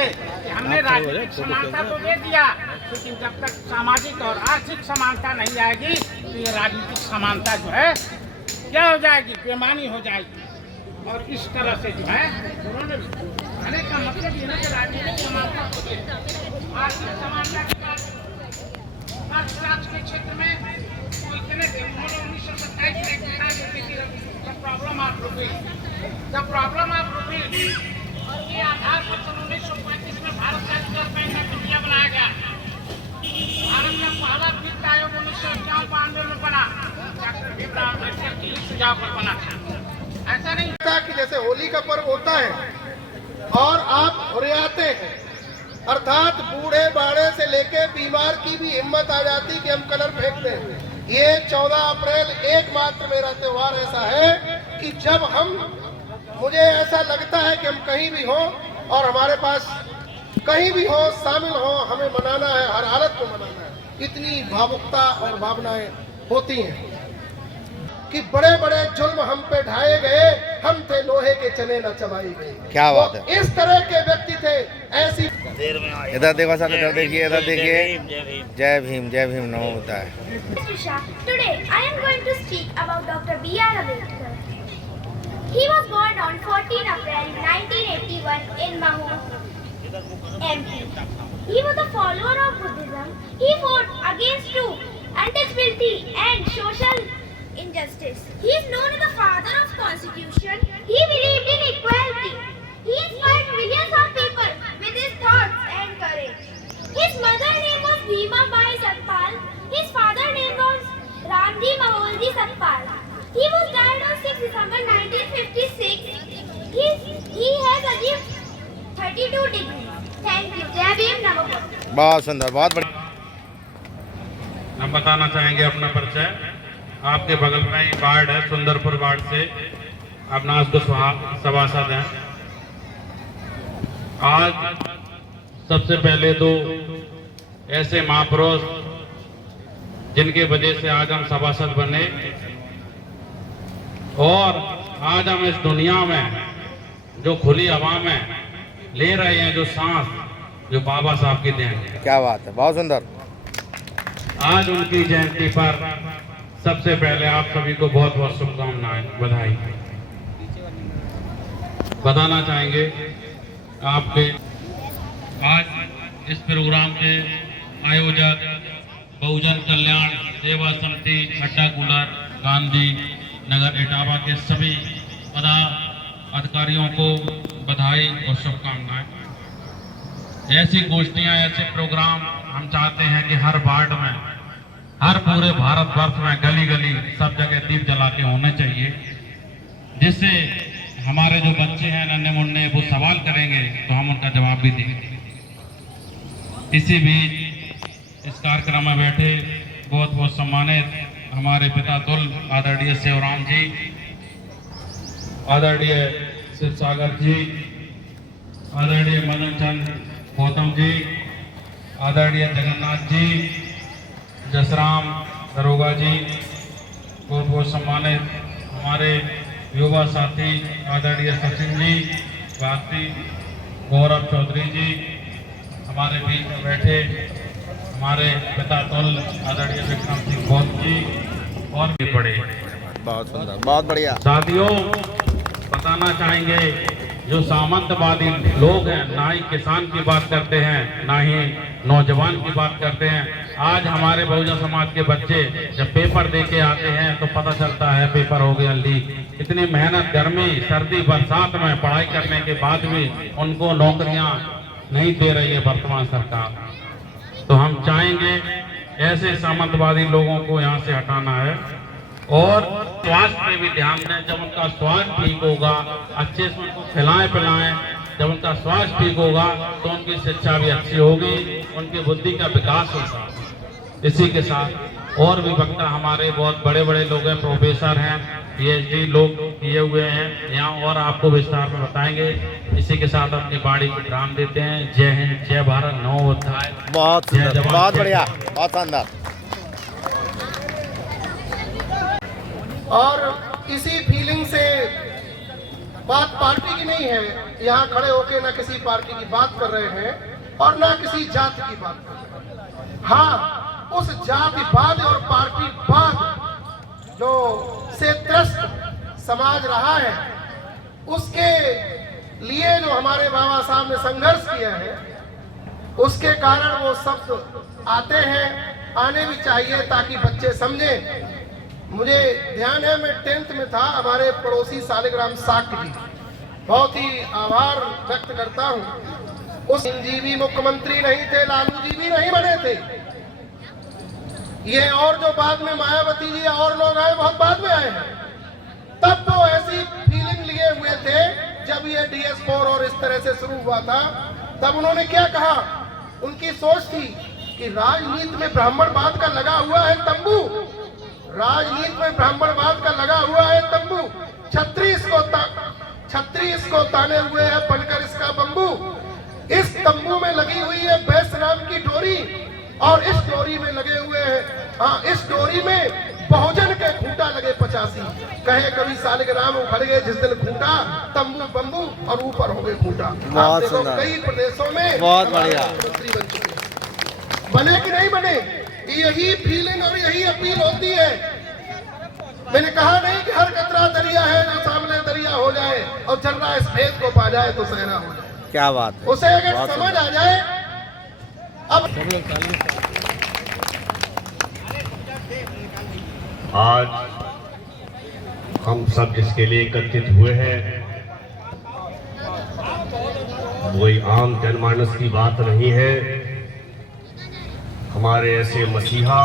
थे कि हमने राजनीतिक समानता तो दे दिया, लेकिन जब तक सामाजिक और आर्थिक समानता नहीं आएगी तो ये राजनीतिक समानता जो है क्या हो जाएगी, बेमानी हो जाएगी। और इस तरह से जो है उन्होंने कहने का मतलब ये है कि राजनीतिक समानता को दे, आर्थिक समानता के बाद अर्थशास्त्र के क्षेत्र में तो इतने उन्होंने 1927 में एक किताब लिखी थी, the problem of rupees, the problem of rupees, और ये आधार पर सन 1935 में भारत का रिजर्व बैंक ऑफ इंडिया बनाया गया। भारत का पहला वित्त आयोग 1991 में बना, डॉक्टर भीमराव अम्बेडकर के सुझाव पर बना था। ऐसा नहीं था कि जैसे होली का पर्व होता है और आप हुरियाते हैं, अर्थात बूढ़े बाड़े से लेके बीमार की भी हिम्मत आ जाती कि हम कलर फेंक दें। ये 14 अप्रैल एकमात्र मेरा त्योहार ऐसा है कि जब मुझे ऐसा लगता है कि हम कहीं भी हो और हमारे पास कहीं भी हो, शामिल हो, हमें मनाना है, हर हालत में मनाना है। इतनी भावुकता और भावनाएं होती हैं कि बड़े बड़े जुल्म हम पे ढाए गए, हम थे लोहे के चने न चबाई गए। क्या बात है, इस तरह के व्यक्ति थे। ऐसी इधर देखो सर, इधर देखिए, इधर देखिए। जय भीम नमो बुद्धाय। Today I am going to speak about Dr. B.R. Ambedkar. He was born on 14 April 1981 in Mahur, MP. He was a follower of Buddhism. He fought against truth, untouchability and social injustice. He is known as the father of Constitution. He believed in equality. He inspired millions of people with his thoughts and courage. His mother name was Bhima Bai Satpal. His father name was Ramji Maholji Satpal. He was died on 6 December 1956. He has achieved 32 degrees. Thank you. जय भीम नमो बुद्धाय। बहुत सुंदर, बहुत बढ़िया। हम बताना चाहेंगे अपना परिचय। आपके बगल में ही वार्ड है, सुंदरपुर वार्ड से अपना उसको सभासद हैं। आज सबसे पहले तो ऐसे महापुरुष जिनके वजह से आज हम सभासद बने और आज हम इस दुनिया में जो खुली हवा में ले रहे हैं जो सांस, जो बाबा साहब की देन है। क्या बात है, बहुत सुंदर। आज उनकी जयंती पर सबसे पहले आप सभी को बहुत बहुत शुभकामनाएं, बधाई बताना चाहेंगे आपके। आज इस प्रोग्राम के आयोजक बहुजन कल्याण सेवा समिति खट्टा कूलर गांधी नगर इटावा के सभी पदाधिकारियों को बधाई और शुभकामनाएं। ऐसी गोष्ठियां, ऐसे प्रोग्राम हम चाहते हैं कि हर वार्ड में, हर पूरे भारतवर्ष में गली गली सब जगह दीप जला के होने चाहिए, जिससे हमारे जो बच्चे हैं नन्हे मुन्ने वो सवाल करेंगे तो हम उनका जवाब भी देंगे। इसी बीच इस कार्यक्रम में बैठे बहुत बहुत सम्मानित हमारे पिता तुल आदरणीय शिवराम जी, आदरणीय शिव सागर जी, आदरणीय मनन चंद गौतम जी, आदरणीय जगन्नाथ जी, जसराम दरोगा जी, बहुत बहुत सम्मानित हमारे युवा साथी आदरणीय सचिन जी, भारती गौरव चौधरी जी, हमारे बीच में बैठे हमारे पिता तुल आदरणीय विक्रम सिंह बौद्ध जी और भी बड़े। बहुत सुंदर, बहुत बढ़िया। साथियों, बताना चाहेंगे जो सामंतवादी लोग हैं, ना ही किसान की बात करते हैं, ना ही नौजवान की बात करते हैं। आज हमारे बहुजन समाज के बच्चे जब पेपर दे के आते हैं तो पता चलता है पेपर हो गया लीक। इतनी मेहनत, गर्मी, सर्दी, बरसात में पढ़ाई करने के बाद भी उनको नौकरियां नहीं दे रही है वर्तमान सरकार। तो हम चाहेंगे ऐसे सामंतवादी लोगों को यहाँ से हटाना है और स्वास्थ्य पे भी ध्यान दें। जब उनका स्वास्थ्य ठीक होगा, अच्छे से उनको खिलाएं पिलाएं, जब उनका स्वास्थ्य ठीक होगा तो उनकी शिक्षा भी अच्छी होगी, उनकी बुद्धि का विकास होगा। इसी के साथ और भी वक्ता हमारे बहुत बड़े बड़े लोग हैं, प्रोफेसर हैं, पीएचडी लोग किए हुए हैं, यहाँ और आपको विस्तार में बताएंगे। इसी के साथ अपनी बाड़ी को विराम देते हैं। जय हिंद, जय भारत, नमो बुद्धाय। बहुत सुंदर, बहुत बढ़िया, बहुत शानदार। और इसी फीलिंग से बात पार्टी की नहीं है, यहाँ खड़े होके ना किसी पार्टी की बात कर रहे हैं और ना किसी जाति की बात कर रहे हैं। हाँ, उस जातिवाद और पार्टीवाद जो से त्रस्त समाज रहा है, उसके लिए जो हमारे बाबा साहब ने संघर्ष किया है, उसके कारण वो शब्द आते हैं, आने भी चाहिए ताकि बच्चे समझें। मुझे ध्यान है, मैं 10th में था, हमारे पड़ोसी सालिग्राम साक्य जी, बहुत ही आभार व्यक्त करता हूँ। उस जी भी मुख्यमंत्री नहीं थे, लालू जी भी नहीं बने थे, ये और जो बाद में मायावती जी और लोग आए, बहुत बाद में आए हैं। तब वो ऐसी फीलिंग लिए हुए थे जब ये DS4 और इस तरह से शुरू हुआ था। तब उन्होंने क्या कहा, उनकी सोच थी कि राजनीति में ब्राह्मणवाद का लगा हुआ है तंबू, राजनीति में ब्राह्मणवाद का लगा हुआ है तंबू, छतरी इसको ताने हुए है बनकर इसका बंबू। इस तंबू में लगी हुई है वैश्य नाम की डोरी, और इस डोरी में लगे हुए हैं, हाँ, इस डोरी में बहुजन के खूंटा लगे 85। कहे कभी सालिग्राम उखड़ गए जिस दिन खूंटा, तंबू बंबू और ऊपर हो गए खूंटा। बहुत सुंदर। कई प्रदेशों में बहुत बढ़िया मुख्यमंत्री बन चुके, बने कि नहीं बने, यही फीलिंग और यही अपील होती है। मैंने कहा नहीं कि हर कतरा दरिया है जो सामने दरिया हो जाए और जर्रा इस भेद को पा जाए तो सहरा हो जाए। क्या बात है, उसे अगर समझ आ जाए। अब आज हम सब जिसके लिए एकत्रित हुए हैं, वही आम जनमानस की बात नहीं है। हमारे ऐसे मसीहा,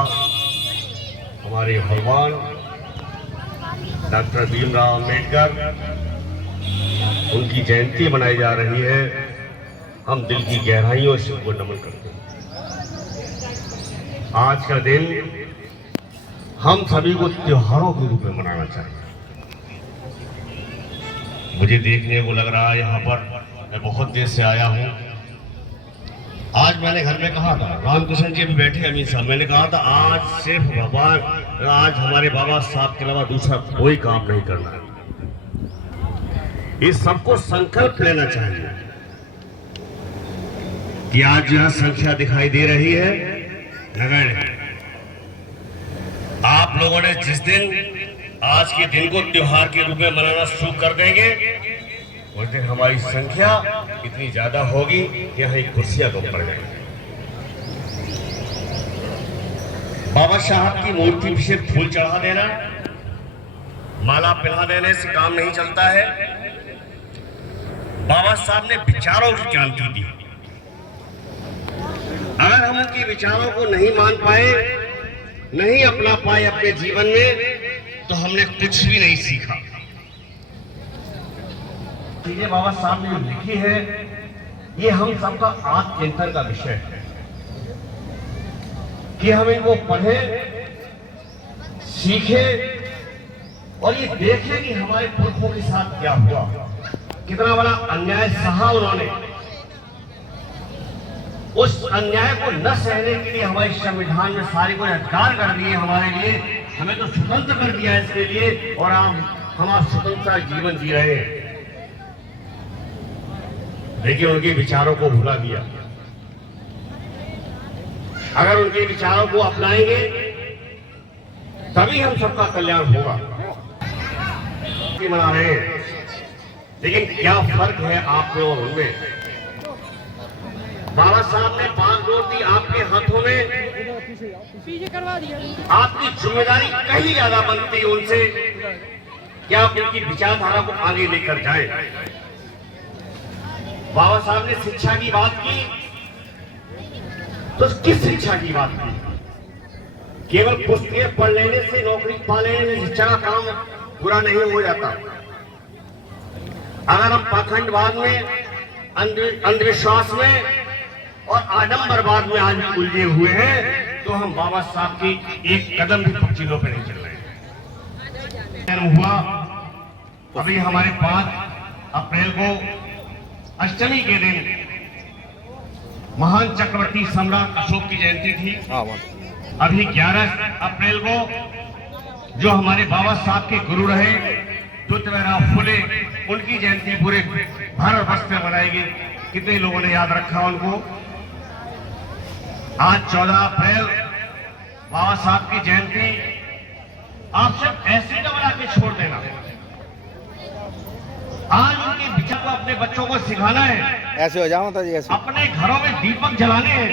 हमारे भगवान डॉक्टर भीमराव अम्बेडकर, उनकी जयंती मनाई जा रही है। हम दिल की गहराइयों से उनको नमन करते हैं। आज का दिन हम सभी को त्योहारों के रूप में मनाना चाहिए। मुझे देखने को लग रहा है, यहाँ पर मैं बहुत देर से आया हूँ। आज मैंने घर में कहा था, रामकृष्ण जी भी बैठे, अमित साहब, मैंने कहा था आज सिर्फ भगवान, आज हमारे बाबा साहब के अलावा दूसरा कोई काम नहीं करना है। इस सबको संकल्प लेना चाहिए कि आज यह संख्या दिखाई दे रही है, नगर आप लोगों ने जिस दिन आज के दिन को त्योहार के रूप में मनाना शुरू कर देंगे, उस दिन हमारी संख्या इतनी ज्यादा होगी कि यहाँ एक कुर्सियां कम पड़ जाएंगी। बाबा साहब की मूर्ति पे सिर्फ फूल चढ़ा देना, माला पहना देने से काम नहीं चलता है। बाबा साहब ने विचारों की क्रांति दी। अगर हम उनके विचारों को नहीं मान पाए, नहीं अपना पाए अपने जीवन में, तो हमने कुछ भी नहीं सीखा। चीजें बाबा साहब ने जो लिखी है, ये हम सबका आत्मचिंतन का विषय है कि हम इनको पढ़ें, सीखें और ये देखें कि हमारे पुरखों के साथ क्या हुआ, कितना बड़ा अन्याय सहा उन्होंने। उस अन्याय को न सहने के लिए हमारे संविधान में सारे को अधिकार कर दिए हमारे लिए, हमें तो स्वतंत्र कर दिया इसके लिए, और हम आप स्वतंत्र जीवन जी रहे हैं। लेकिन उनके विचारों को भुला दिया। अगर उनके विचारों को अपनाएंगे तभी हम सबका कल्याण होगा। मना रहे हैं, लेकिन क्या फर्क है आप में और उनमें। बाबा साहब ने 5 वोट दी आपके हाथों में, आपकी जिम्मेदारी कहीं ज्यादा बनती है उनसे कि आप उनकी विचारधारा को आगे लेकर जाएं। बाबा साहब ने शिक्षा की बात की, तो किस शिक्षा की बात की? केवल पुस्तकें पढ़ लेने से, नौकरी पा लेने से शिक्षा का काम पूरा नहीं हो जाता। अगर हम पाखंडवाद में, अंधविश्वास में और आडंबरवाद में आज भी उलझे हुए हैं, तो हम बाबा साहब की एक कदम भी पक्षियों पे नहीं चल रहे हैं। हुआ अभी हमारे 5 अप्रैल को अष्टमी के दिन महान चक्रवर्ती सम्राट अशोक की जयंती थी। अभी 11 अप्रैल को जो हमारे बाबा साहब के गुरु रहे ज्योतिराव फुले, उनकी जयंती पूरे भारतवर्ष में मनाएगी। कितने लोगों ने याद रखा उनको। आज 14 अप्रैल बाबा साहब की जयंती। आप सिर्फ ऐसे न बना के छोड़ देना। आज उनके विचार को अपने बच्चों को सिखाना है। ऐसे हो जाओ तो जी ऐसे। अपने घरों में दीपक जलाने हैं।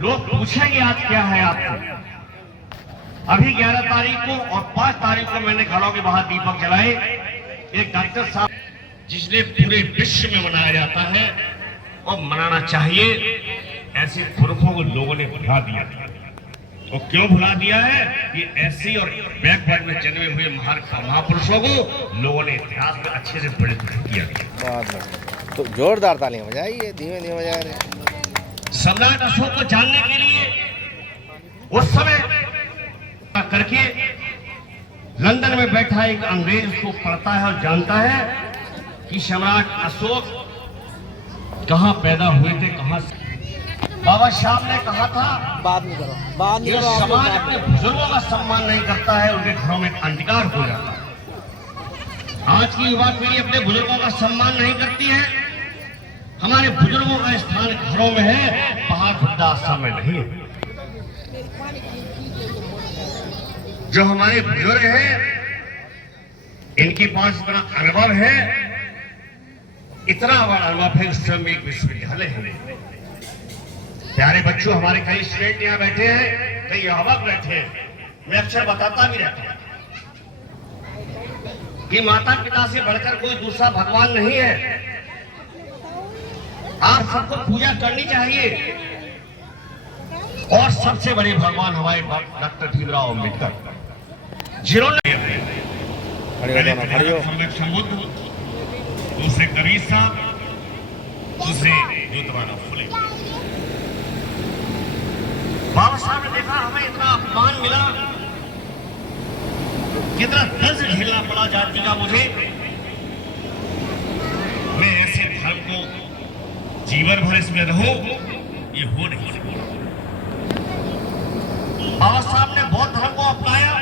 लोग पूछेंगे आज क्या है आपको। अभी 11 तारीख को और 5 तारीख को मैंने घरों के बाहर दीपक जलाए। एक डॉक्टर साहब जिसने पूरे विश्व में मनाया जाता है और मनाना चाहिए, ऐसे पुरखों को लोगों ने भुला दिया। और क्यों भुला दिया है? ये ऐसी और बैकवर्ड में जन्मे हुए महापुरुषों को लोगों ने इतिहास में अच्छे से बड़े किया। बहुत बढ़िया। तो जोरदार तालियां बजाइए, धीमे धीमे बजा रहे। सम्राट अशोक को जानने के लिए उस समय करके लंदन में बैठा एक अंग्रेज उसको पढ़ता है और जानता है कि सम्राट अशोक कहां पैदा हुए थे, कहां से। बाबा साहब ने कहा था बात नहीं करो, बात नहीं जो करो। समाज अपने बुजुर्गों का सम्मान नहीं करता है, उनके घरों में अंधकार हो जाता है। आज की युवा पीढ़ी अपने बुजुर्गों का सम्मान नहीं करती है। हमारे बुजुर्गों का स्थान घरों में है, बाहर वृद्धाश्रम में नहीं है। जो हमारे बुजुर्ग हैं, इनके पास इतना अनुभव है, इतना बड़ा अनुभव है। स्वयं एक विश्वविद्यालय है। प्यारे बच्चों, हमारे कई स्टूडेंट यहाँ बैठे हैं, कई अहमक बैठे हैं। मैं अक्सर बताता भी रहता हूँ कि माता पिता से बढ़कर कोई दूसरा भगवान नहीं है। आप सबको पूजा करनी चाहिए। और सबसे बड़े भगवान हमारे डॉक्टर भीमराव अम्बेडकर, जिन्होंने संरक्षण बुद्ध, दूसरे कबीर साहब, दूसरे ज्योतिराव फुले। बाबा साहब ने देखा हमें इतना अपमान मिला, कितना दर्द झेलना पड़ा जाति का मुझे। मैं ऐसे धर्म को जीवन भर इसमें रहूं, ये हो नहीं सकता। बाबा साहब ने बौद्ध धर्म को अपनाया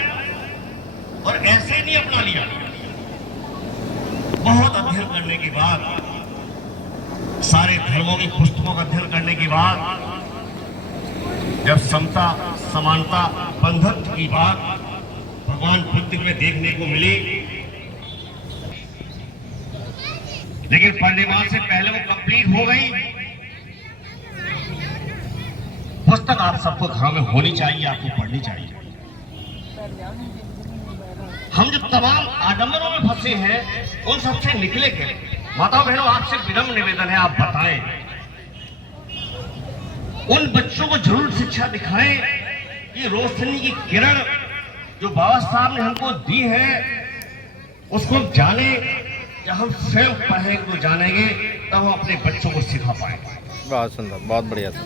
और ऐसे ही नहीं अपना लिया। बहुत अध्ययन करने के बाद, सारे धर्मों की पुस्तकों का अध्ययन करने के बाद, जब समता, समानता, बंधुत्व की बात भगवान बुद्ध में देखने को मिली, लेकिन पढ़ने से पहले वो कंप्लीट हो गई। पुस्तक आप सबको घरों में होनी चाहिए, आपको पढ़नी चाहिए। हम जो तमाम आडंबरों में फंसे हैं, उन सबसे निकले के माताओं बहनों, आपसे विनम्र निवेदन है, आप बताएं। उन बच्चों को जरूर शिक्षा दिखाएं कि रोशनी की किरण जो बाबा साहब ने हमको दी है, उसको हम जाने। जब हम स्वयं पढ़ेंगे तो जानेंगे, तब हम अपने बच्चों को सिखा पाएंगे। बहुत सुंदर, बहुत बढ़िया था।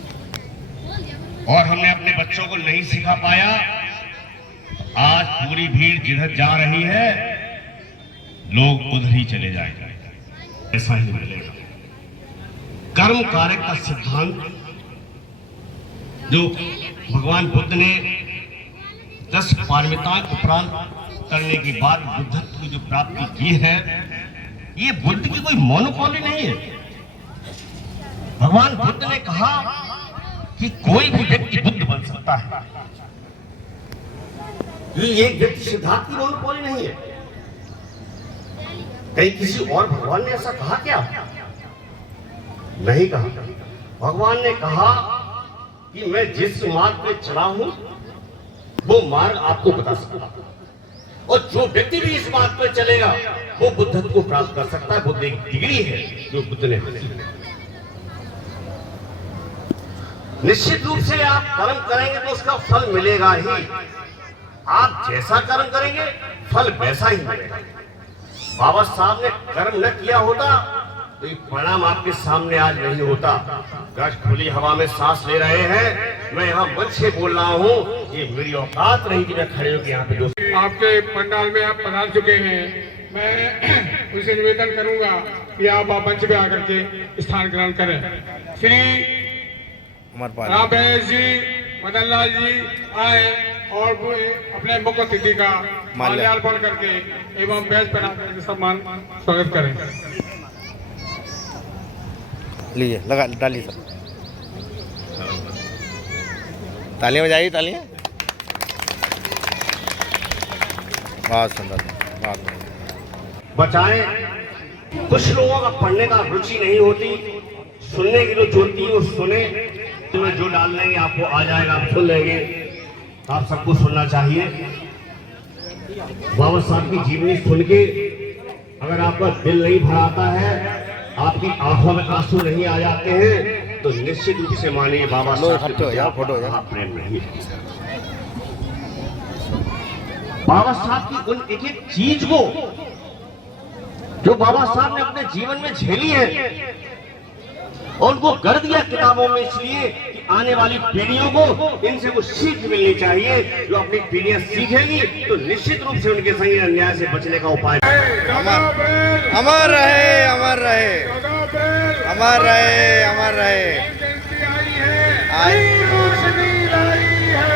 और हमने अपने बच्चों को नहीं सिखा पाया। आज पूरी भीड़ जिधर जा रही है, लोग उधर ही चले जाएंगे। ऐसा ही मिलेगा। कर्म कार्य का सिद्धांत जो भगवान बुद्ध ने 10 पारमिताओं उपरांत करने के बाद बुद्धत्व की जो प्राप्ति की है, ये बुद्ध की कोई मोनोपोली नहीं है। भगवान बुद्ध ने कहा कि कोई भी व्यक्ति बुद्ध बन सकता है। ये एक व्यक्ति सिद्धार्थ की मोनोपोली नहीं है। कहीं किसी और भगवान ने ऐसा कहा क्या? नहीं कहा। भगवान ने कहा कि मैं जिस मार्ग पे चला हूं, वो मार्ग आपको बता सकता हूं, और जो व्यक्ति भी इस मार्ग पे चलेगा, वो बुद्धत्व को प्राप्त कर सकता है। बुद्ध एक डिग्री है जो बुद्ध ने हासिल की। निश्चित रूप से आप कर्म करेंगे तो उसका फल मिलेगा ही। आप जैसा कर्म करेंगे, फल वैसा ही मिलेगा। बाबा साहब ने कर्म न किया होता तो ये परिणाम आपके सामने आज नहीं होता। आज खुली हवा में सांस ले रहे हैं, मैं यहाँ मंच से बोल रहा हूँ, ये मेरी औकात नहीं कि मैं खड़े होकर यहाँ पे दोस्त। आपके पंडाल में आप पधार चुके हैं। मैं उनसे निवेदन करूंगा कि आप मंच पे आकर के स्थान ग्रहण करें। श्री राम जी, मदन लाल जी आए। और वो अपने मुख्य अतिथि का माल्यार्पण करके एवं बैच पहना करके सम्मान स्वागत करें। लीजिए, लगा डालिए सब, तालियां बजाइए, तालियां। बहुत सुंदर, बहुत बचाएं। कुछ लोगों का पढ़ने का रुचि नहीं होती, सुनने की जो होती है वो सुने, तो जो डाल लेंगे आपको आ जाएगा, आप सुन लेंगे। आप सबको सुनना चाहिए। बाबा साहब की जीवनी सुन के अगर आपका दिल नहीं भराता है, आपकी आंखों में आंसू नहीं आ जाते हैं, तो निश्चित रूप से मानिए बाबा साहब प्रेम नहीं है। बाबा साहब की उन एक एक चीज को जो बाबा साहब ने अपने जीवन में झेली है और उनको कर दिया किताबों में, इसलिए कि आने वाली पीढ़ियों को इनसे वो सीख मिलनी चाहिए। जो अपनी पीढ़ियां सीखेंगी तो निश्चित रूप से उनके संग अन्याय से बचने का उपाय। अमर रहे, अमर रहे, अमर रहे, अमर रहे। नई रोशनी लाई है,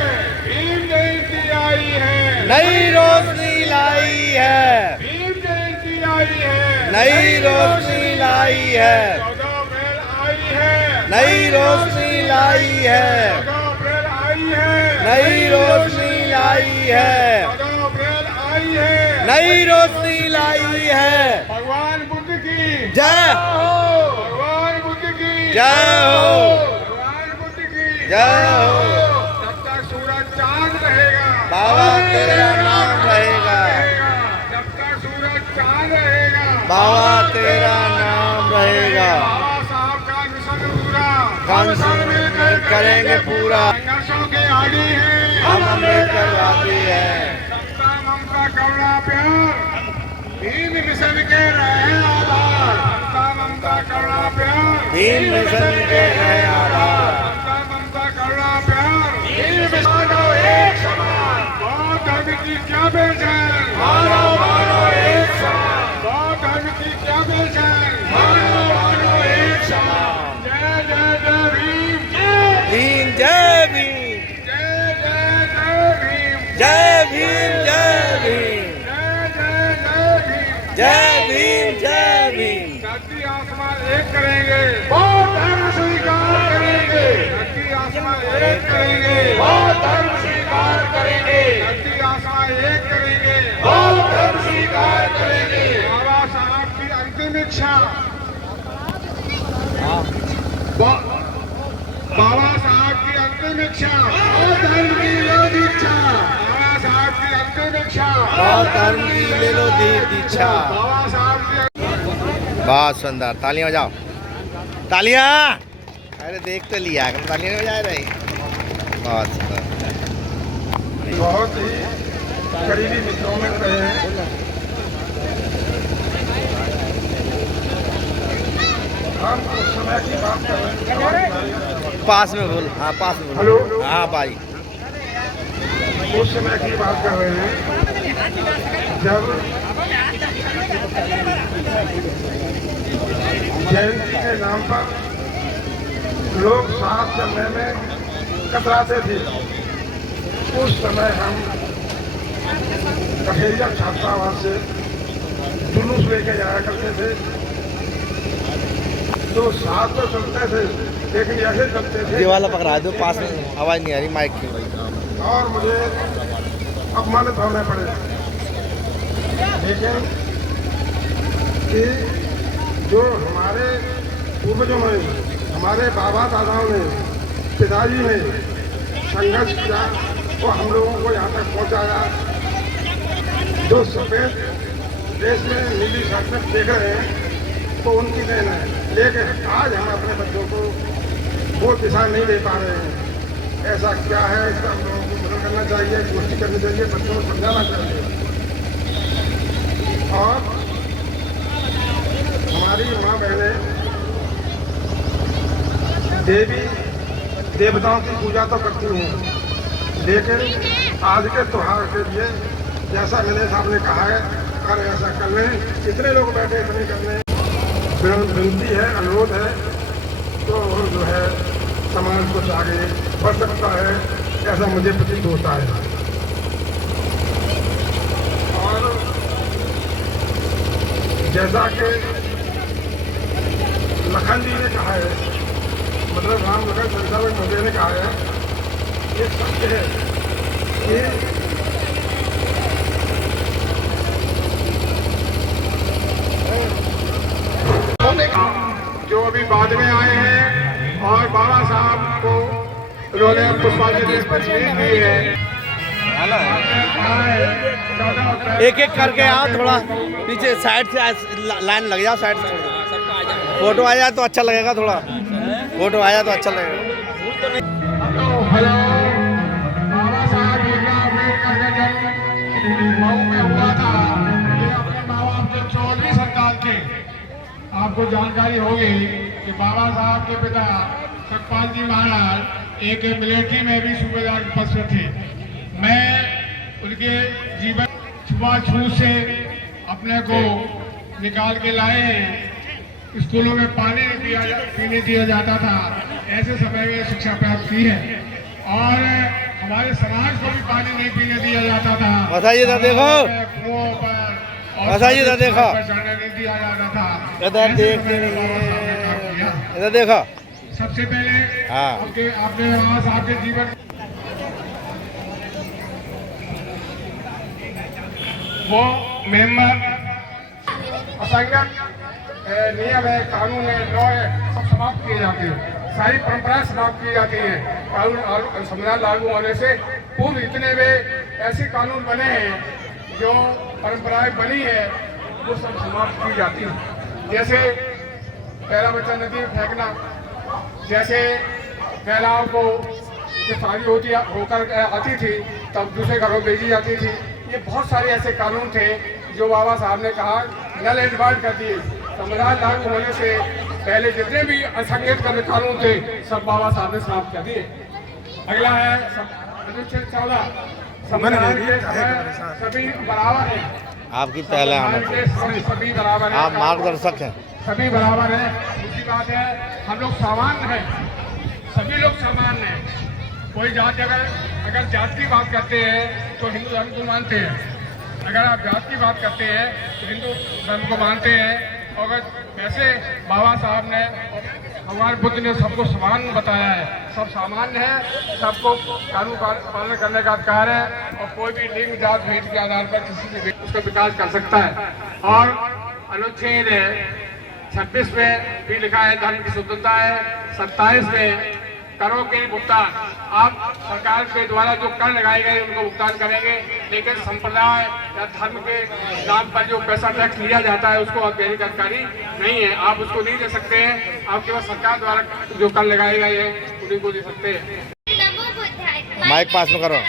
भीम जयंती आई है, नई रोशनी लाई है, भीम जयंती आई है, नई रोशनी लाई है, 14 अप्रैल आई है, नई रोशनी लाई है, 14 अप्रैल आई है, नई रोशनी लाई है, 14 अप्रैल आई है, नई रोशनी लाई है। भगवान बुद्ध की जय हो, भगवान बुद्ध की जय हो, भगवान बुद्ध की जय हो। जब तक सूरज चांद रहेगा, बाबा तेरा नाम रहेगा, जब तक सूरज चांद रहेगा, बाबा तेरा नाम रहेगा। बाबा साहब का मिशन पूरा हम सब मिलकर करेंगे पूरा। संघर्षों के आगे हैं हम अम्बेडकर वादी है। सत्ता ममता करुणा प्यार भीम मिशन के रहे आधार, सत्ता ममता करुणा प्यार भीम मिशन के है आधार, सत्ता ममता करुणा प्यार भीम मिशन को एक समान। बौद्ध धर्म की क्या पहचान, मानो मानो एक समान। बौद्ध धर्म की क्या पहचान, मानो मानो एक समान। जय जय जय भीम, भीम जय भीम, जय जय जय भीम, जय भीम, जय भीम, जय जय जय भीम। जय भीम, जय भीम। धरती आसमान एक करेंगे, बौद्ध धर्म स्वीकार करेंगे। धरती आसमान एक करेंगे, बौद्ध धर्म स्वीकार करेंगे। धरती आसमान एक करेंगे, बौद्ध धर्म स्वीकार करेंगे। बाबा साहब की अंतिम इच्छा, बाबा साहब की अंतिम इच्छा, बौद्ध धर्म की लो दीक्षा। बाबा साहब की अंतिम इच्छा, बौद्ध धर्म की ले लो दीक्षा। बाबा साहब की बहुत सुंदर, तालियां बजाओ, तालियां। अरे देख तो लिया, तालियां नहीं बजा रही। बहुत सुंदर, बहुत ही करीबी मित्रों में रहे हैं। हम उस समय की बात कर रहे हैं, पास में बोल, हाँ पास में बोल। हेलो। हाँ भाई, उस समय की बात कर रहे हैं जब जयंती के नाम पर लोग सांस चलने में कतराते थे। उस समय हम कठेरिया छात्रावास से जुलूस लेके जाया करते थे, तो साथ तो चलते थे लेकिन ऐसे चलते थे। ये वाला पकड़ा दो, पास में आवाज नहीं आ रही माइक की। और मुझे अपमानित होने पड़े, लेकिन कि जो हमारे पूर्वजों ने, हमारे बाबा दादाओं ने, पिताजी ने संघर्ष किया, वो हम लोगों को यहाँ तक पहुँचाया। जो सफेद देश में नीली शर्ट में देख रहे हैं तो उनकी देन है, लेकिन आज हम अपने बच्चों को वो दिशा नहीं दे पा रहे हैं। ऐसा क्या है, इसका हम लोगों को मदद करना चाहिए, गोष्ठी करनी चाहिए, बच्चों को समझाना चाहिए। और हमारी माँ बहनें देवी देवताओं की पूजा तो करती हैं, लेकिन आज के त्योहार के लिए जैसा मैंने साहब ने कहा है, कर ऐसा कर लें। इतने लोग बैठे इतने कर लें, विनती है, अनुरोध है, तो जो है समाज कुछ आगे बढ़ सकता है, ऐसा मुझे प्रतीत होता है। जैसा कि लखन जी ने कहा है, मतलब राम लखन सीता मोदी ने कहा है, ये सत्य है कि जो अभी बाद में आए हैं और बाबा साहब को उन्होंने पुष्पांजलि दी है। एक एक करके आओ, थोड़ा पीछे साइड से लाइन लग जाओ, साइड से फोटो आ जाए तो अच्छा लगेगा, थोड़ा फोटो आ जाए तो अच्छा लगेगा। हेलो, बाबा साहब भीमराव अम्बेडकर का जन्म मऊ में हुआ था। ये अपने माँ बाप के 14वीं संतान थे। आपको जानकारी होगी कि बाबा साहब के पिता सतपाल जी महाराज एक मिलिट्री में भी सूबेदार के पद थे। मैं उनके जीवन छुआछूत से अपने को निकाल के लाए हैं। स्कूलों में पानी पीने दिया जाता था, ऐसे समय में शिक्षा प्राप्त की है। और हमारे समाज को भी पानी नहीं पीने दिया जाता था। बताइए इधर देखो, कुओं पर बताइए इधर देखो, नहीं दिया जाता था। इधर देख, इधर देखो। सबसे पहले हाँ, आपने वहाँ साहब के जीवन वो मेंबर असंगत नियम है, कानून है, लॉ है, सब समाप्त किए जाते हैं। सारी परंपराएं समाप्त की जाती है। कानून और संविधान लागू होने से पूर्व इतने में ऐसे कानून बने हैं, जो परंपराएं बनी है वो सब समाप्त की जाती है। जैसे पहला बच्चा नदी में फेंकना, जैसे महिलाओं को जब शादी होकर आती थी तब दूसरे घरों भेजी जाती थी। ये बहुत सारे ऐसे कानून थे जो बाबा साहब ने कहा नल एंड वाइड कर दिए। संविधान लागू होने से पहले जितने भी असंगत कानून थे सब बाबा साहब ने समाप्त कर दिए। अगला है अनुच्छेद 14, संविधान के सभी बराबर है। आपकी पहले आना, सभी बराबर है, आप मार्गदर्शक हैं, सभी बराबर है। दूसरी बात है, हम लोग सामान्य हैं, सभी लोग सामान्य हैं। कोई जाति अगर जात की बात करते हैं तो हिंदू धर्म को मानते हैं। अगर आप जात की बात करते हैं तो हिंदू धर्म को मानते हैं। और वैसे बाबा साहब ने, हमारे बुद्ध ने सबको समान बताया है। सब सामान्य है, सबको कानून पालन करने का अधिकार है। और कोई भी लिंग जात भेद के आधार पर किसी भी उसका विकास कर सकता है। और अनुच्छेद 26 में भी लिखा है धर्म की स्वतंत्रता है। 27 में करों के भुगतान, आप सरकार के द्वारा जो कर लगाए गए उनको भुगतान करेंगे, लेकिन संप्रदाय या धर्म के नाम पर जो पैसा टैक्स लिया जाता है उसको आप अधिकारी नहीं है, आप उसको नहीं दे सकते हैं। आप केवल सरकार द्वारा जो कर लगाए गए हैं उन्हीं को दे सकते हैं। माइक पास में करो।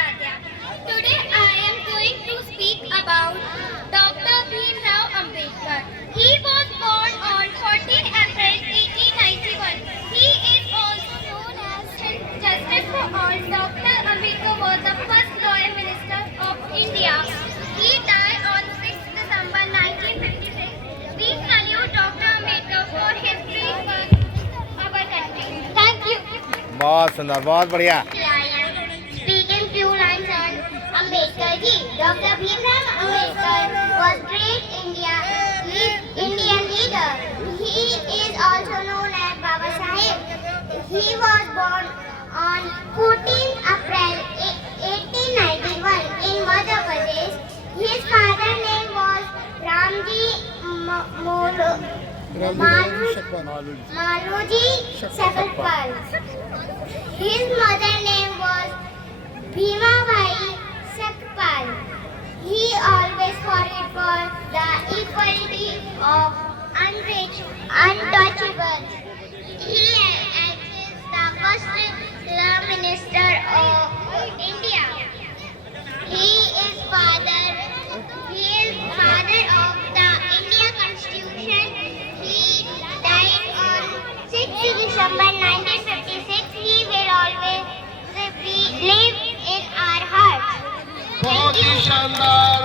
Today I am going to speak about Dr. Bhimrao Ambedkar. He was born on 14 April 1891. He is also known as Justice for All. Dr. Ambedkar was the first lawyer minister of India. He died on 6 December 1956. We salute Dr. Ambedkar for his great work our country. Thank you. बहुत सुंदर, बहुत बढ़िया। Speaking few lines on Ambedkar ji. Dr. Bhimrao Ambedkar was great Indian leader. He is also known as Baba Saheb. He was born on 14 April 1891 in Madhya Pradesh. His father's name was Ramji Maluji Sakalpal. His mother's name was Bhima Bhai Sakpal. He always fought for the equality of unrich, untouchable. He is the first minister of India. He is father of the India Constitution. He died on 6 December 1956. He will always live in our hearts. बहुत ही शानदार।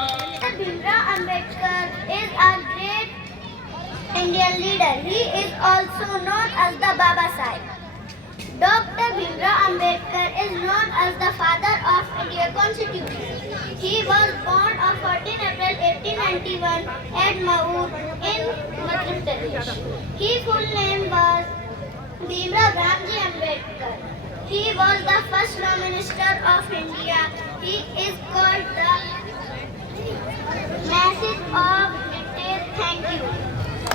Bhimrao Ambedkar is a great Indian leader. He is also known as the Baba Sahib. Dr. Bhimrao Ambedkar is known as the father of Indian Constitution. He was born on 14 April 1891 at Mahur in Madhya Pradesh. His full name was Bhimrao Ramji Ambedkar. He was the first Prime Minister of India. He is called the message of it. Thank you.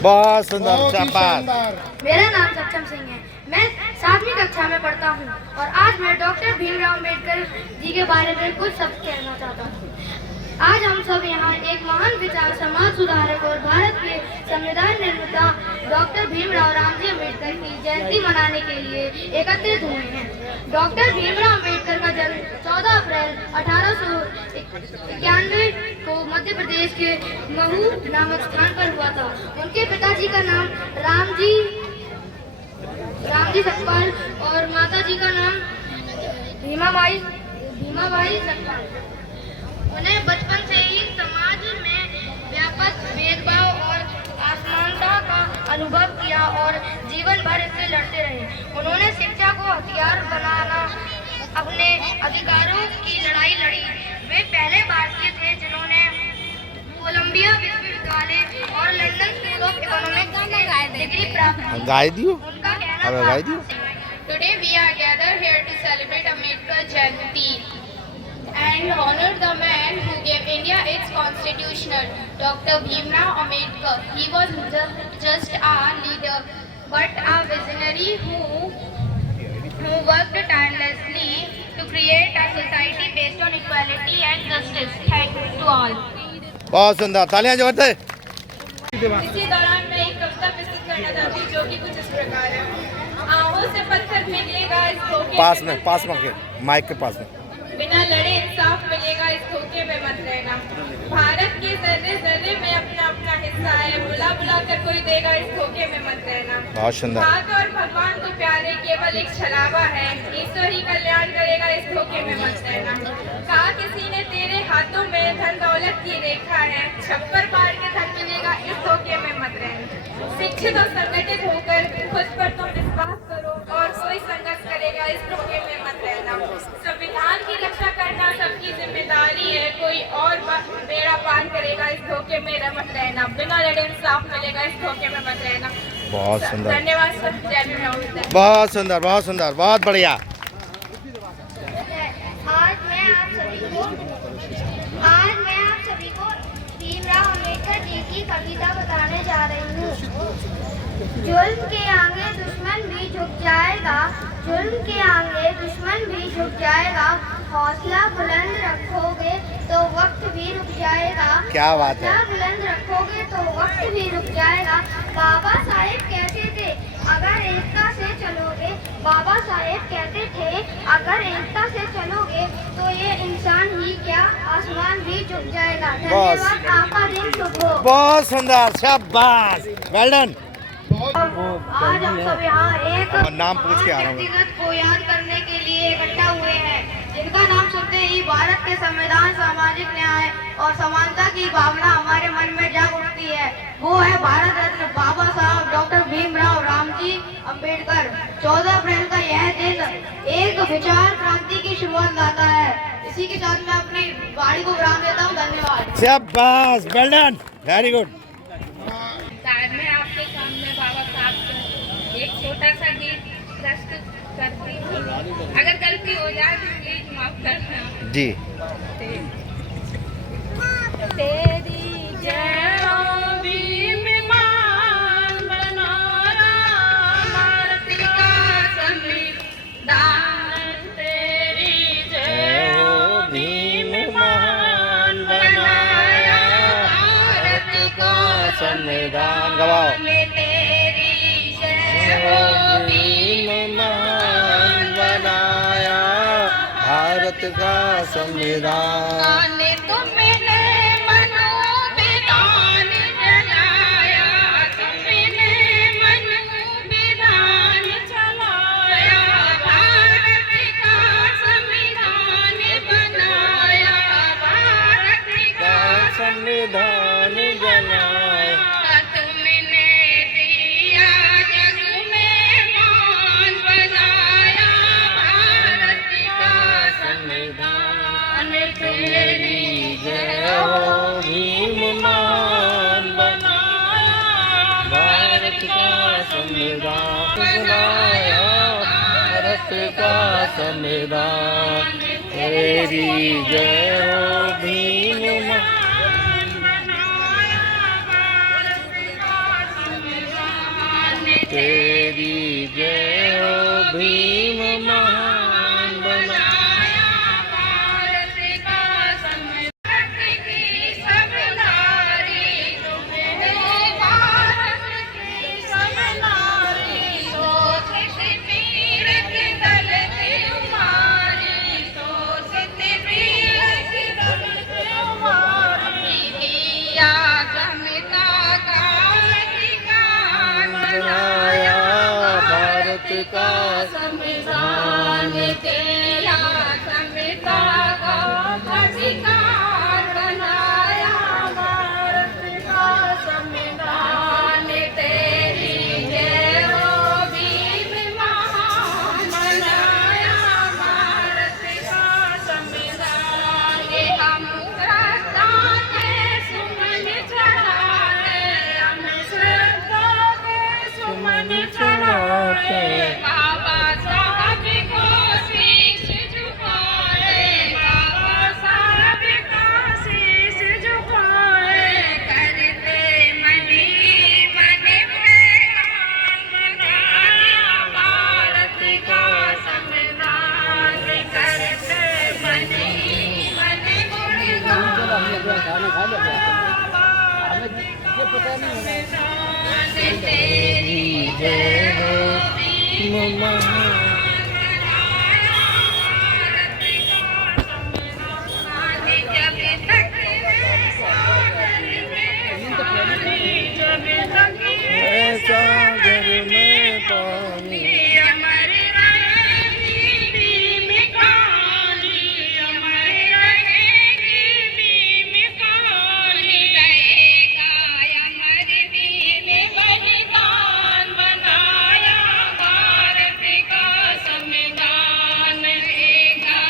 बहुत सुंदर, बहुत ही शाबाश। शानदार। मेरा नाम सक्षम सिंह है। मैं 7वीं कक्षा में पढ़ता हूँ और आज मैं डॉक्टर भीमराव अम्बेडकर जी के बारे में कुछ शब्द कहना चाहता हूँ। आज हम सब यहाँ एक महान विचार, समाज सुधारक और भारत के संविधान निर्माता डॉक्टर भीमराव रामजी अम्बेडकर की जयंती मनाने के लिए एकत्रित हुए हैं। डॉक्टर भीमराव अम्बेडकर का जन्म 14 अप्रैल 1891 को मध्य प्रदेश के महू नामक स्थान पर हुआ था। उनके पिताजी का नाम रामजी सकपाल और माताजी का नाम भीमाबाई सकपाल। उन्हें बचपन से ही समाज में व्यापक भेदभाव और असमानता का अनुभव किया और जीवन भर इससे लड़ते रहे। उन्होंने शिक्षा को हथियार बनाना, अपने अधिकारों की लड़ाई लड़ी। वे पहले भारतीय थे जिन्होंने कोलंबिया विश्वविद्यालय और लंदन स्कूल ऑफ इकोनॉमिक्स से डिग्री प्राप्त की। गाय दियो, उनका अब गाय दियो। Today we are gathered here to celebrate Ambedkar Jayanti and honor the man who gave India its constitution, Dr. Bhimrao Ambedkar. He was just a leader, but a visionary who worked tirelessly to create a society based on equality and justice. Thank you to all. बहुत सुंदर, तालियां जोर से। इसी दौरान मैं एक कविता प्रस्तुत करना चाहती हूँ जो कि कुछ इस प्रकार है। आहों से पत्थर मिलेगा इस धोखे पास में के माइक के पास में। बिना लड़े इंसाफ मिलेगा इस धोखे में मत रहना। भारत के जर्रे जर्रे में अपना अपना हिस्सा है, बुला बुला कर कोई देगा इस धोखे में मत रहना। बहुत सुंदर। भाग और भगवान को प्यारे केवल एक छलावा है, ईश्वर ही कल्याण करेगा इस धोखे में मत रहना। कहा किसी ने तेरे हाथों में धन दौलत की रेखा है, छप्पर पार के धन मिलेगा इस धोखे में मत रहना। शिक्षित और संगठित होकर खुद पर तुम विश्वास करो और कोई संघर्ष करेगा इस धोखे में मत रहना। संविधान की रक्षा करना सबकी जिम्मेदारी है, कोई और बेड़ा पार करेगा इस धोखे में मत रहना। बिना लड़े इंसाफ मिलेगा इस धोखे में मत रहना। बहुत सुंदर, धन्यवाद सर। जय भीम। बहुत सुंदर, बहुत सुंदर, बहुत बढ़िया। आज मैं आप सभी को भीमराव अम्बेडकर जी की कविता बताने जा रही हूँ। जुल्म के आगे दुश्मन भी झुक जाएगा, जुल्म के आगे दुश्मन भी झुक जाएगा। हौसला बुलंद रखोगे तो वक्त भी रुक जाएगा। क्या बात है। हौसला बुलंद रखोगे तो वक्त भी रुक जाएगा। बाबा साहेब कहते थे अगर एकता से चलोगे, बाबा साहेब कहते थे अगर एकता से चलोगे तो ये इंसान ही क्या आसमान भी झुक जाएगा। धन्यवाद। आपका दिन शुभ हो। बहुत सुंदर, शाबाश, वेल डन। आज हम सब यहाँ एक नाम पूछ के आ रहा हूँ। व्यक्तिगत को याद करने के लिए इकट्ठा हुए हैं, जिनका नाम सुनते ही भारत के संविधान, सामाजिक न्याय और समानता की भावना हमारे मन में जाग उठती है। वो है भारत रत्न बाबा साहब डॉक्टर भीमराव रामजी अम्बेडकर। 14 अप्रैल का यह दिन एक विचार क्रांति की शुरुआत लाता है। इसी के साथ मैं अपनी गाड़ी को विराम देता हूँ। धन्यवाद। शाबाश, वेल डन, वेरी गुड। मैं आपके सामने बाबा साहब को एक छोटा सा गीत प्रस्तुत करती हूँ। अगर गलती हो जाए तो प्लीज माफ करना जी। तेरी जय हो भीममान बनाया भारत का संविधान। तेरी जय हो भीममान बनाया भारत का संविधान गवाओ। तेरी जय हो भीममान बनाया भारत का संविधान। तुमने मनोविधान जलाया, तुमने मनोविधान चलाया, भारत का संविधान बनाया, भारत का संविधान बनाया। तुमने दिया जग में मान बनाया, भारत का संविधान। तेरी का संविधान, तेरी जय हो भीम तेरी जय हो भीम महान बनाया भारत का संविधान की सब नारी तुमने भारत की सब नारी सोचती वीर की दल की उमारी सोचती वीर की दल की उमारी दिया समता का अधिकार बनाया भारत का संविधान तेरा समता का अधिकार बनाया भारत का संविधान तेरी जय हो भीम महान बनाया भारत का संविधान ये हम श्रद्धा के सुमन चढ़ाते हम श्रद्धा के सुमन चढ़ाते बाबा साहब को शीश झुकाए बाबा साहब को शीश झुकाए करते मनी मन पैगाम बनाया भारत का संविधान करते मनी मन तेरी जय हो भीम सागर में पानी अमर रहेगी भीम कहानी अमर रहेगी भीम कहानी रहेगा अमर भीम बलिदान बनाया भारत का संविधान रहेगा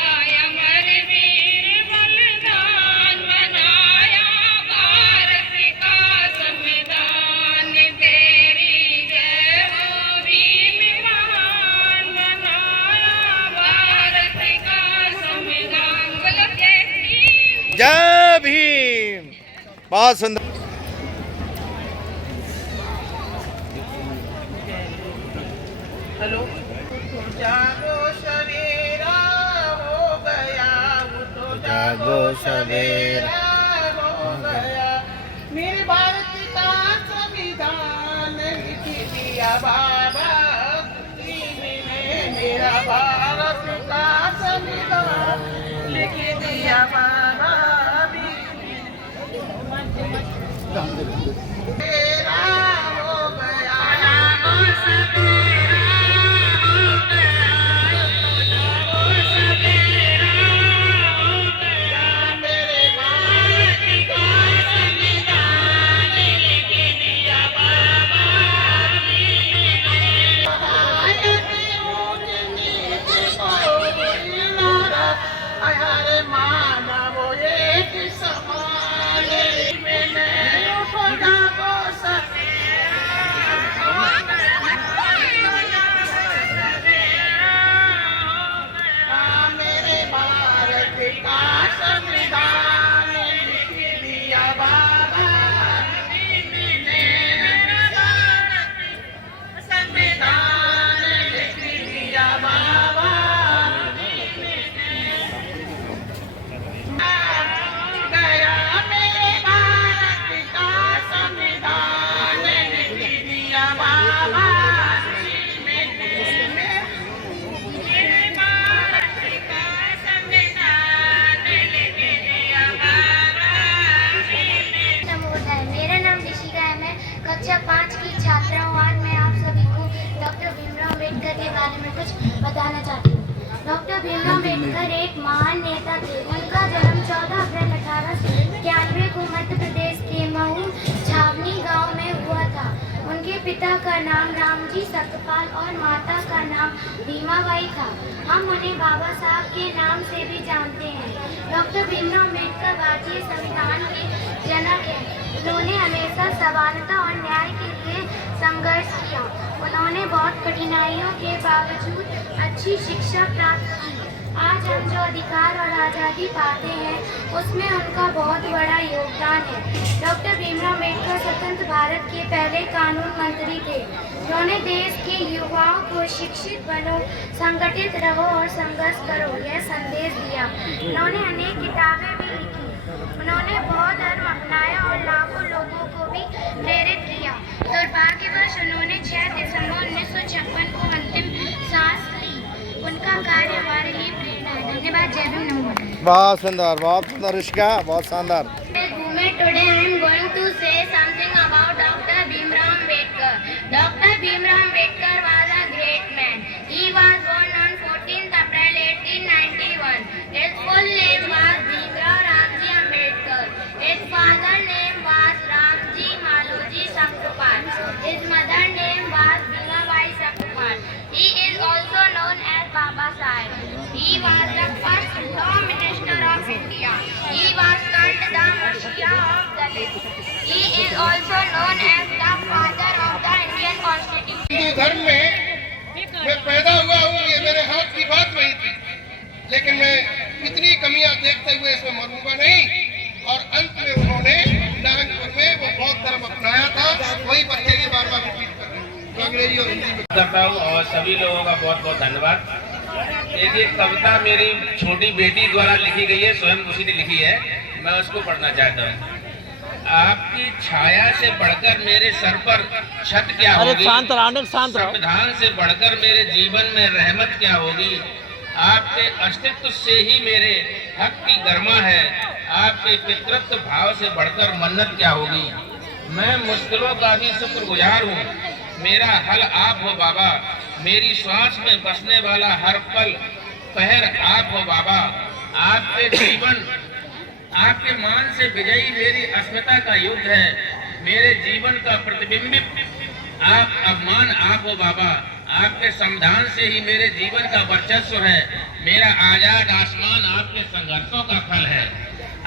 अमर वीर बलिदान बनाया भारत का संविधान तेरी जय हो भीम महान बनाया भारत का संविधान बोलो जय भीम जय भीम। बहुत सुंदर। जागो सवेरा हो गया उठो जागो सवेरा हो गया मेरे भारत का संविधान लिख दिया बाबा ने मेरा भारत का संविधान लिख दिया बाबा मेरा हो गया हरे मानव एक समान मैंने खुदा को मेरे भारत का संविधान लिख दिया बाबा संविधान लिख दिया बाबा गया मेरे भारत का संविधान लिख दिया बाबा मेरे भारत का संविधान लिख दिया बाबा नमोदय, मेरा नाम ऋषिका है। मैं कक्षा 5 की छात्रा हूँ। आज मैं आप सभी को डॉक्टर भीमराव अम्बेडकर के बारे में कुछ बताना चाहती हूँ। डॉक्टर भीमराव अम्बेडकर एक महान नेता थे। उनका जन्म 14 अप्रैल 1891 को मध्य प्रदेश के महू छावनी गांव में हुआ था। उनके पिता का नाम रामजी सतपाल और माता का नाम भीमाबाई था। हम उन्हें बाबा साहब के नाम से भी जानते हैं। डॉक्टर भीमराव अम्बेडकर भारतीय संविधान के जनक हैं। उन्होंने हमेशा समानता और न्याय के लिए संघर्ष किया। उन्होंने बहुत कठिनाइयों के बावजूद अच्छी शिक्षा प्राप्त की। आज हम जो अधिकार और आज़ादी पाते हैं उसमें उनका बहुत बड़ा योगदान है। डॉक्टर भीमराव अम्बेडकर स्वतंत्र भारत के पहले कानून मंत्री थे। उन्होंने देश के युवाओं को शिक्षित बनो, संगठित रहो और संघर्ष करो यह संदेश दिया। उन्होंने अनेक किताबें भी लिखी। उन्होंने बौद्ध धर्म अपनाया और लाखों लोगों को भी प्रेरित किया। दुर्भाग्यवश उन्होंने 6 दिसंबर 1956 को अंतिम सांस ली। उनका कार्य हमारे लिए प्रेरणा है। धन्यवाद। जय भीम। नमो। बहुत सुंदर ऋषिका, बहुत शानदार। Today I am going to say something about Dr. Bhimrao Ambedkar. Dr. Bhimrao Ambedkar was a great man. He was born on 14th April 1891. His full name was Bhimrao Ramji Ambedkar. His father's name was Ramji Maloji Sakrupal. His mother's name was Bhimabai Sakrupal. He is also known as Baba Sahib. He was the first Law Minister of India. He was called the Messiah of Dalits. He is also known as the father of the Indian Constitution. Hindu धर्म में मैं पैदा हुआ हूँ, ये मेरे हाथ की बात नहीं थी, लेकिन मैं इतनी कमियां देखते हुए इसमें मरूंगा नहीं। और अंत में उन्होंने नागपुर में वो बौद्ध धर्म अपनाया था। वही बच्चे की बार बार रिपीट कर रहे हैं, अंग्रेजी और हिंदी में करता हूँ। और सभी लोगों का बहुत बहुत धन्यवाद। एक कविता मेरी छोटी बेटी द्वारा लिखी गई है, स्वयं उसी ने लिखी है, मैं उसको पढ़ना चाहता हूँ। आपकी छाया से बढ़कर मेरे सर पर छत क्या होगी, संविधान से बढ़कर मेरे जीवन में रहमत क्या होगी, आपके अस्तित्व से ही मेरे हक की गर्मा है, आपके पितृत्व भाव से बढ़कर मन्नत क्या होगी। मैं मुश्किलों का भी शुक्रगुजार हूँ, मेरा हल आप हो बाबा, मेरी श्वास में बसने वाला हर पल पहर आप हो बाबा, आपके जीवन आपके मान से विजयी मेरी अस्मिता का युद्ध है, मेरे जीवन का प्रतिबिंबित आप अभिमान आप हो बाबा, आपके संविधान से ही मेरे जीवन का वर्चस्व है, मेरा आजाद आसमान आपके संघर्षों का फल है,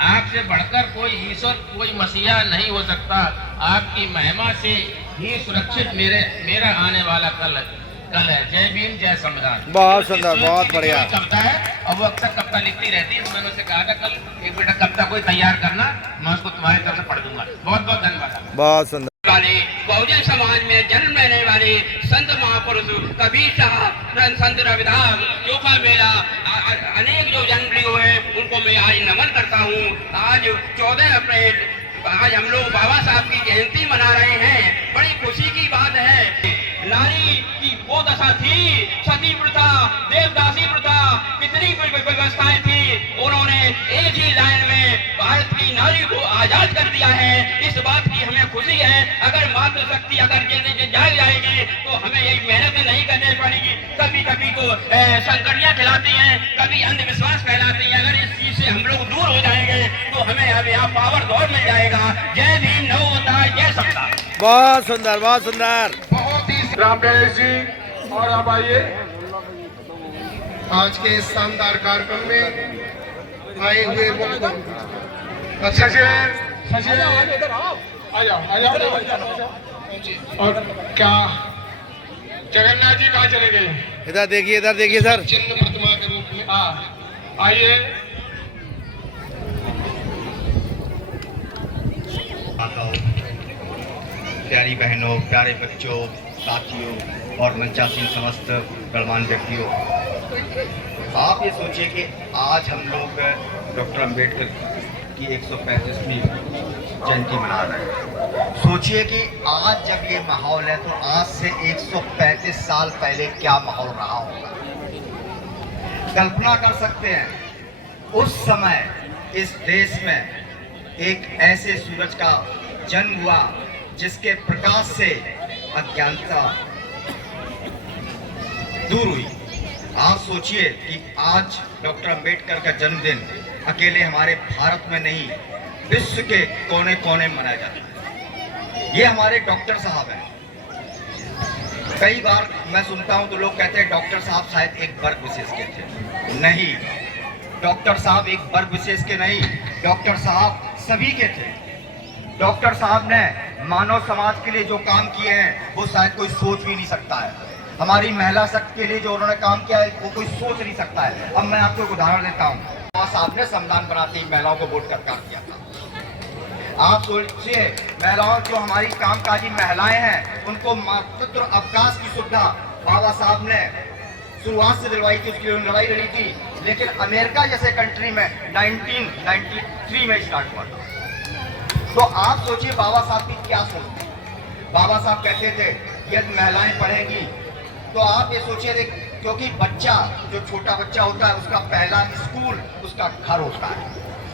आपसे बढ़कर कोई ईश्वर कोई मसीहा नहीं हो सकता, आपकी महिमा से ही सुरक्षित मेरा आने वाला कल है। जय भीम, जय संविधान। बहुत सुंदर, बहुत बढ़िया कविता है और वो अक्सर कविता लिखती रहती है। मैंने उससे कहा था कल एक बेटा कविता कोई तैयार करना, मैं उसको तुम्हारी तरफ से पढ़ दूंगा। बहुत बहुत धन्यवाद। बहुत सुंदर। वाले बहुजन समाज में जन्म लेने वाले संत महापुरुष कबीर साहब, संत रविदास, चोखा मेला, अनेक जो जन्म हुए उनको मैं आज नमन करता हूँ। आज 14 अप्रैल आज हम लोग बाबा साहब की जयंती मना रहे हैं। बड़ी खुशी की बात है। नारी की वो दशा थी, सती प्रथा, देवदासी प्रथा, कितनी व्यवस्थाएं थी, उन्होंने एक ही लाइन में भारत की नारी को आजाद कर दिया है। इस बात की हमें खुशी है। अगर मातृशक्ति अगर जाग जाएगी तो हमें यही मेहनत नहीं करनी पड़ेगी। कभी कभी तो संकटियां खिलाती हैं, कभी अंधविश्वास फैलाती हैं। अगर इस चीज से हम लोग दूर हो जाएंगे तो हमें अब यहाँ पावर दौड़ मिल जाएगा। जय भीम, नमो बुद्धाय, जय सत्ता। बहुत सुंदर, बहुत सुंदर। बहुत ही रामप्यारे जी। और अब आइए आज के इस शानदार कार्यक्रम में आए हुए मुख्य आ जाओ। और क्या जगन्नाथ जी कहाँ चले गए? इधर देखिए सर। चिन्ह प्रतिमा के रूप में आइए। प्यारी बहनों, प्यारे बच्चों, साथियों और मंचासीन समस्त गणमान्य व्यक्तियों, आप ये सोचिए कि आज हम लोग डॉक्टर अंबेडकर की 135वीं जयंती मना रहे हैं। सोचिए कि आज जब ये माहौल है तो आज से 135 साल पहले क्या माहौल रहा होगा। कल्पना कर सकते हैं उस समय इस देश में एक ऐसे सूरज का जन्म हुआ जिसके प्रकाश से अज्ञानता दूर हुई। आप सोचिए कि आज डॉक्टर अंबेडकर का जन्मदिन अकेले हमारे भारत में नहीं, विश्व के कोने कोने मनाया जाता है। ये हमारे डॉक्टर साहब हैं। कई बार मैं सुनता हूं तो लोग कहते हैं डॉक्टर साहब शायद एक वर्ग विशेष के थे। नहीं, डॉक्टर साहब एक वर्ग विशेष के नहीं, डॉक्टर साहब सभी के थे। डॉक्टर साहब ने मानव समाज के लिए जो काम किए हैं वो शायद कोई सोच भी नहीं सकता है। हमारी महिला शक्ति के लिए जो उन्होंने काम किया है वो कोई सोच नहीं सकता है। अब मैं आपको एक उदाहरण देता हूँ। बाबा साहब ने संविधान बनाते ही महिलाओं को वोट कर काम किया था। आप सोचिए, महिलाओं जो हमारी कामकाजी महिलाएं हैं उनको मातृत्व अवकाश की सुविधा बाबा साहब ने शुरुआत से दिलवाई थी, उसकी लड़ाई लड़ी थी। लेकिन अमेरिका जैसे कंट्री में 1993 में स्टार्ट हुआ था। तो आप सोचिए बाबा साहब की क्या सोच थी। बाबा साहब कहते थे यदि महिलाएं पढ़ेंगी तो आप ये सोचिए, क्योंकि बच्चा जो छोटा बच्चा होता है उसका पहला स्कूल उसका घर होता है,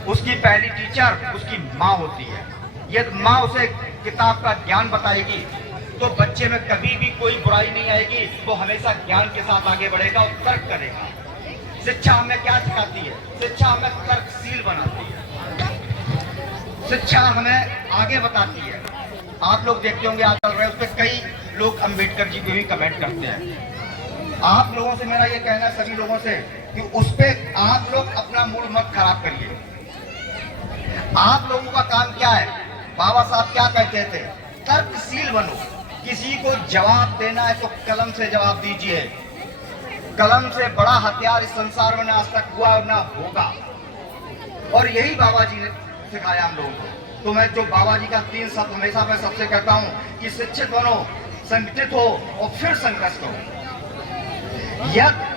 उसकी पहली टीचर उसकी माँ होती है। यदि माँ उसे किताब का ज्ञान बताएगी तो बच्चे में कभी भी कोई बुराई नहीं आएगी, वो हमेशा ज्ञान के साथ आगे बढ़ेगा और तर्क करेगा। शिक्षा हमें क्या सिखाती है? शिक्षा हमें तर्कशील बनाती है, शिक्षा हमें आगे बताती है। आप लोग देखते होंगे आजकल रहे उस पर कई लोग अंबेडकर जी को भी कमेंट करते हैं। आप लोगों से मेरा ये कहना है, सभी लोगों से, कि उस पर आप लोग अपना मूड मत खराब करिए। आप लोगों का काम क्या है? बाबा साहब क्या कहते थे? तर्कशील बनो। किसी को जवाब देना है तो कलम से जवाब दीजिए। कलम से बड़ा हथियार इस संसार में ना आज तक हुआ और ना होगा, और यही बाबा जी ने सिखाया हम लोगों को। तो मैं जो बाबा जी का 3 शब्द हमेशा मैं सबसे कहता हूँ कि शिक्षित बनो, संगठित हो और फिर संघर्ष करो। यदि